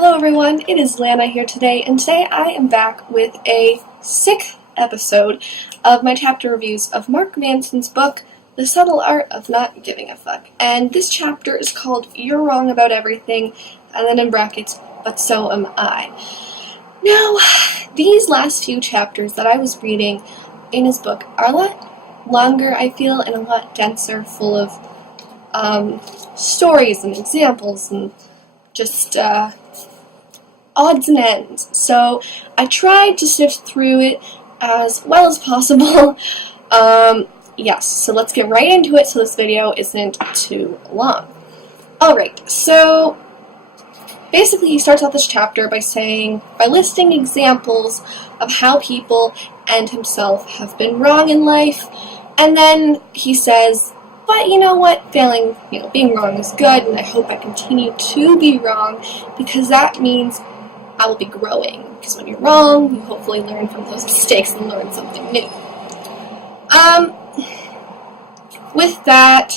Hello everyone, it is Lana here today, and today I am back with a 6th episode of my chapter reviews of Mark Manson's book, The Subtle Art of Not Giving a Fuck. And this chapter is called You're Wrong About Everything, and then in brackets, But So Am I. Now, these last few chapters that I was reading in his book are a lot longer, I feel, and a lot denser, full of stories and examples and just odds and ends. So I tried to sift through it as well as possible. Yes, so let's get right into it so this video isn't too long. Alright, so basically he starts out this chapter by listing examples of how people and himself have been wrong in life, and then he says, but you know what, being wrong is good, and I hope I continue to be wrong, because that means I will be growing. Because when you're wrong, you hopefully learn from those mistakes and learn something new. With that,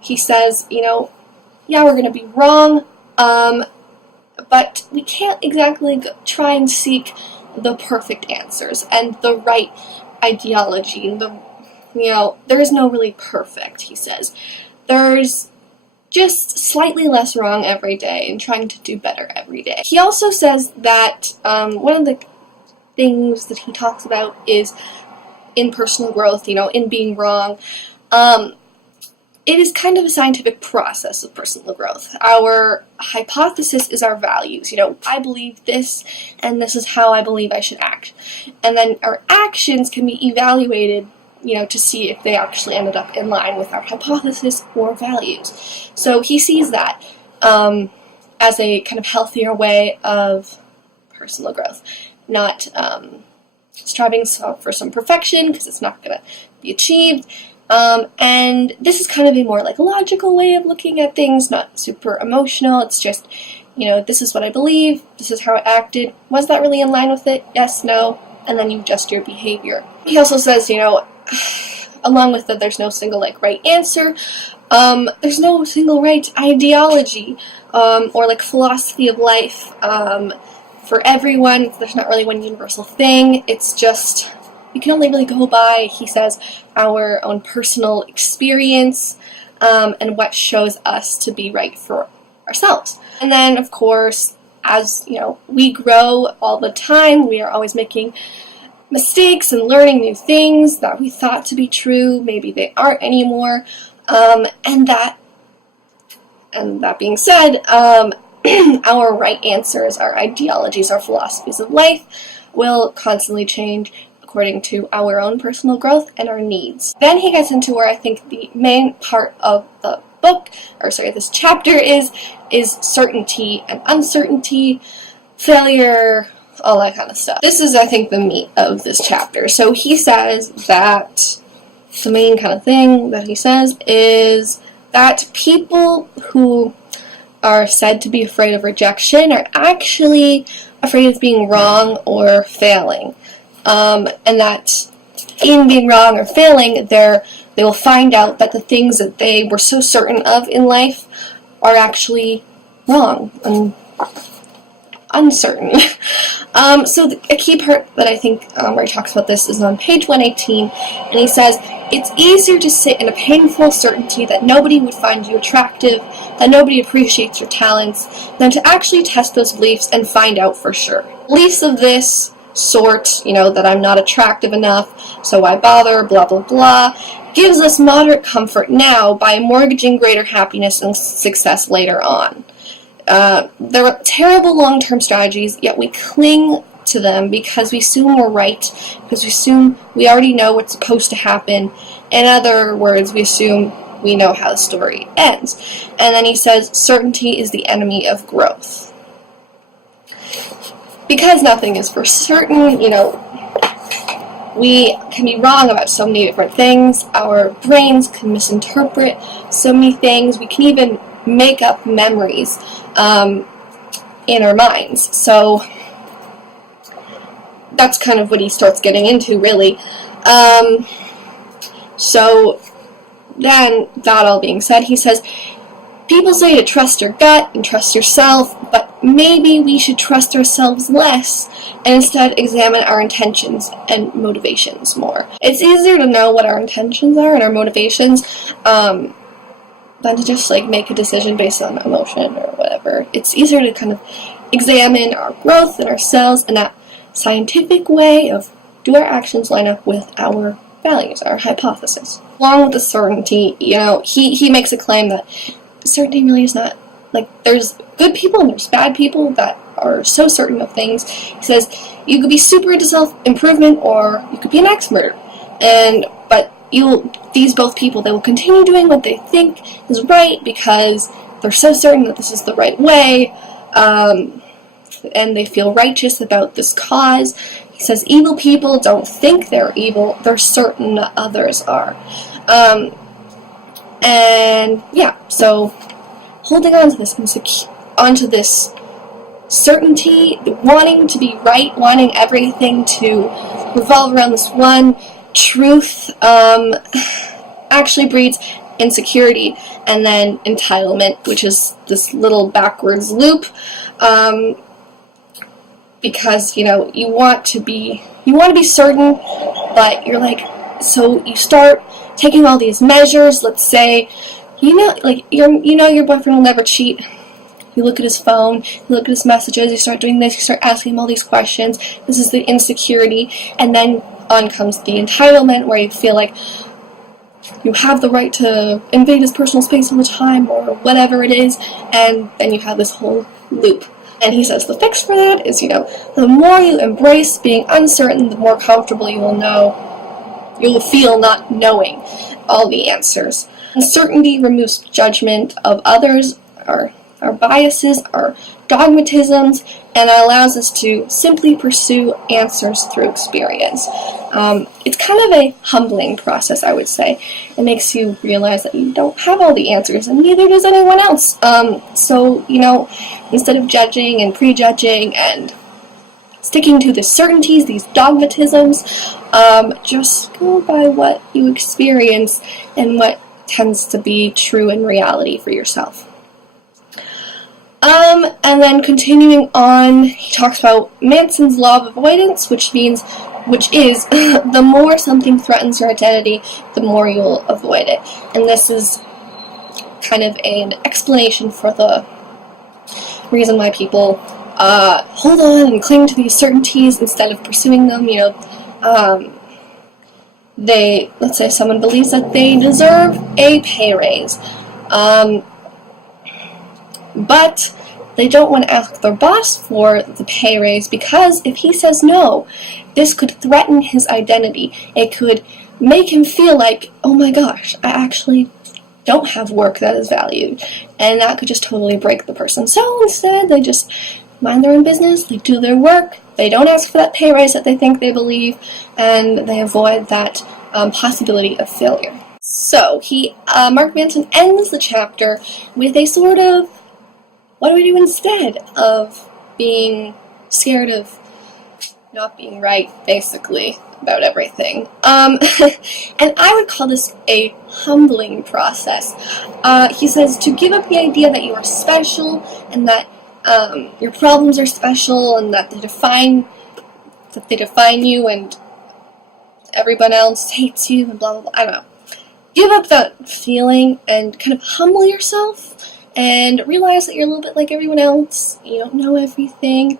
he says, yeah, we're going to be wrong, but we can't exactly try and seek the perfect answers and the right ideology and there is no really perfect, he says. There's just slightly less wrong every day and trying to do better every day. He also says that one of the things that he talks about is in personal growth, in being wrong. It is kind of a scientific process of personal growth. Our hypothesis is our values. I believe this, and this is how I believe I should act. And then our actions can be evaluated to see if they actually ended up in line with our hypothesis or values. So he sees that as a kind of healthier way of personal growth, not striving for some perfection, because it's not going to be achieved. And this is kind of a more logical way of looking at things, not super emotional. It's just, this is what I believe, this is how I acted. Was that really in line with it? Yes, no, and then you adjust your behavior. He also says, along with that, there's no single right answer. There's no single right ideology or philosophy of life for everyone. There's not really one universal thing. It's just we can only really go by, he says, our own personal experience and what shows us to be right for ourselves. And then, of course, as we grow all the time, we are always making mistakes and learning new things that we thought to be true. Maybe they aren't anymore. And that being said, our right answers, our ideologies, our philosophies of life will constantly change according to our own personal growth and our needs. Then he gets into where I think the main part of the book, this chapter is certainty and uncertainty, failure, all that kind of stuff. This is, I think, the meat of this chapter. So he says that the main kind of thing that he says is that people who are said to be afraid of rejection are actually afraid of being wrong or failing. And that in being wrong or failing, they will find out that the things that they were so certain of in life are actually wrong and uncertain. So a key part that I think where he talks about this is on page 118, and he says, it's easier to sit in a painful certainty that nobody would find you attractive, that nobody appreciates your talents, than to actually test those beliefs and find out for sure. Beliefs of this sort, that I'm not attractive enough, so why bother, blah blah blah, gives us moderate comfort now by mortgaging greater happiness and success later on. There are terrible long-term strategies, yet we cling to them because we assume we're right, because we assume we already know what's supposed to happen. In other words, we assume we know how the story ends. And then he says, certainty is the enemy of growth. Because nothing is for certain, we can be wrong about so many different things. Our brains can misinterpret so many things. We can even make up memories in our minds. So that's kind of what he starts getting into, really. So then, that all being said, he says, People say to trust your gut and trust yourself, but maybe we should trust ourselves less and instead examine our intentions and motivations more. It's easier to know what our intentions are and our motivations than to just like make a decision based on emotion or whatever. It's easier to kind of examine our growth and ourselves in that scientific way of, do our actions line up with our values, our hypothesis. Along with the certainty, he makes a claim that certainty really is not, like, there's good people and there's bad people that are so certain of things. He says you could be super into self-improvement or you could be an axe murderer, but these both people, they will continue doing what they think is right because they're so certain that this is the right way, and they feel righteous about this cause. He says evil people don't think they're evil, they're certain that others are. And yeah, so holding on to this certainty, wanting to be right, wanting everything to revolve around this one truth, actually breeds insecurity and then entitlement, which is this little backwards loop, because you want to be certain, but you're like, so you start taking all these measures. Let's say, your boyfriend will never cheat. You look at his phone, you look at his messages, you start doing this, you start asking him all these questions. This is the insecurity, and then on comes the entitlement, where you feel like you have the right to invade his personal space all the time, or whatever it is, and then you have this whole loop. And he says the fix for that is, the more you embrace being uncertain, the more comfortable you will feel not knowing all the answers. Uncertainty removes judgment of others, our biases, our dogmatisms, and it allows us to simply pursue answers through experience. It's kind of a humbling process, I would say. It makes you realize that you don't have all the answers, and neither does anyone else. So, instead of judging and prejudging and sticking to the certainties, these dogmatisms, just go by what you experience and what tends to be true in reality for yourself. And then continuing on, he talks about Manson's law of avoidance, which is the more something threatens your identity, the more you'll avoid it. And this is kind of an explanation for the reason why people hold on and cling to these certainties instead of pursuing them. Let's say someone believes that they deserve a pay raise, but they don't want to ask their boss for the pay raise because if he says no, this could threaten his identity. It could make him feel like, oh my gosh, I actually don't have work that is valued, and that could just totally break the person. So instead, they just mind their own business, they do their work, they don't ask for that pay raise that they think they believe, and they avoid that possibility of failure. So Mark Manson ends the chapter with a sort of, what do we do instead of being scared of not being right, basically, about everything? And I would call this a humbling process. He says to give up the idea that you are special and that your problems are special and that they define you and everyone else hates you and blah, blah, blah. I don't know. Give up that feeling and kind of humble yourself and realize that you're a little bit like everyone else. You don't know everything,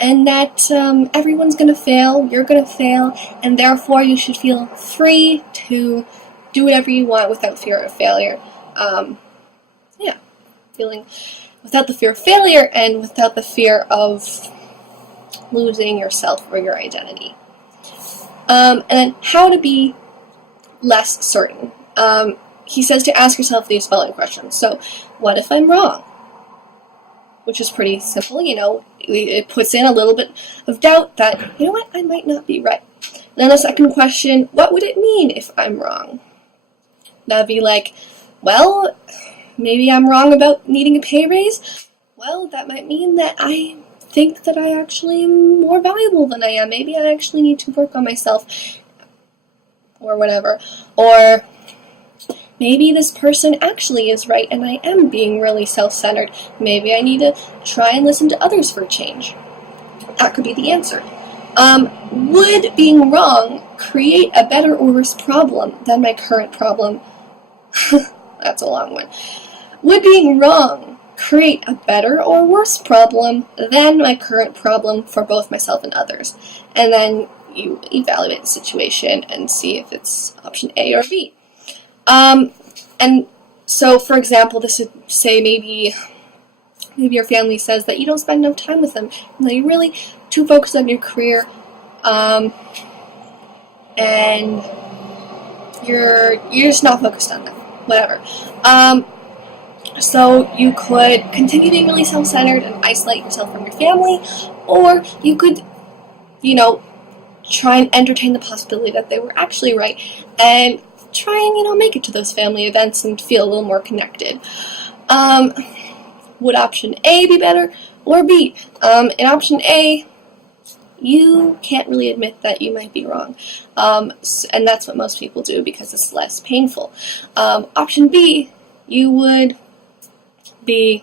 and that everyone's going to fail, you're going to fail, and therefore you should feel free to do whatever you want without fear of failure. Feeling without the fear of failure and without the fear of losing yourself or your identity. And then how to be less certain. He says to ask yourself these following questions. So, what if I'm wrong? Which is pretty simple, it puts in a little bit of doubt that, I might not be right. Then the second question, what would it mean if I'm wrong? That'd be like, well, maybe I'm wrong about needing a pay raise. Well, that might mean that I think that I actually am more valuable than I am. Maybe I actually need to work on myself, or whatever. Or maybe this person actually is right and I am being really self-centered. Maybe I need to try and listen to others for a change. That could be the answer. Would being wrong create a better or worse problem than my current problem? That's a long one. Would being wrong create a better or worse problem than my current problem for both myself and others? And then you evaluate the situation and see if it's option A or B. And so, for example, this would say maybe your family says that you don't spend enough time with them, and that you're really too focused on your career, and you're just not focused on them. Whatever. So you could continue being really self-centered and isolate yourself from your family, or you could, try and entertain the possibility that they were actually right, and try and, make it to those family events and feel a little more connected. Would option A be better, or B? In option A, you can't really admit that you might be wrong, and that's what most people do because it's less painful. Option B, you would be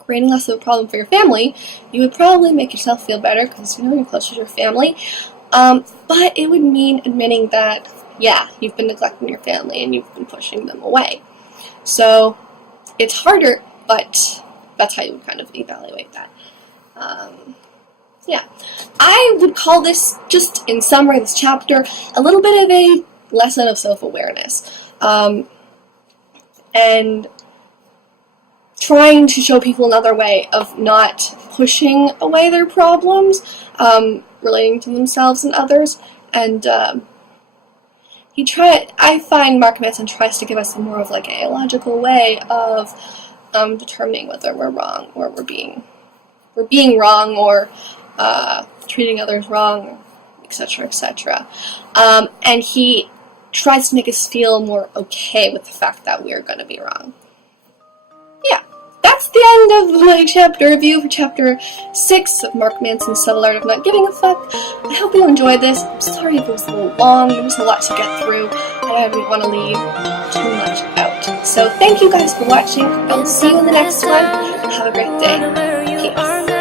creating less of a problem for your family. You would probably make yourself feel better because you're closer to your family, but it would mean admitting that, yeah, you've been neglecting your family and you've been pushing them away. So it's harder, but that's how you would kind of evaluate that. Yeah, I would call this, just in summary, this chapter, a little bit of a lesson of self-awareness, and trying to show people another way of not pushing away their problems, relating to themselves and others, and I find Mark Manson tries to give us more of like a logical way of determining whether we're wrong, or we're being wrong, or treating others wrong, etc., etc. And he tries to make us feel more okay with the fact that we're going to be wrong. Yeah, that's the end of my chapter review for Chapter 6 of Mark Manson's Subtle Art of Not Giving a Fuck. I hope you enjoyed this. I'm sorry if it was a little long. There was a lot to get through, and I didn't want to leave too much out. So thank you guys for watching. I'll see you in the next one. Have a great day. Peace.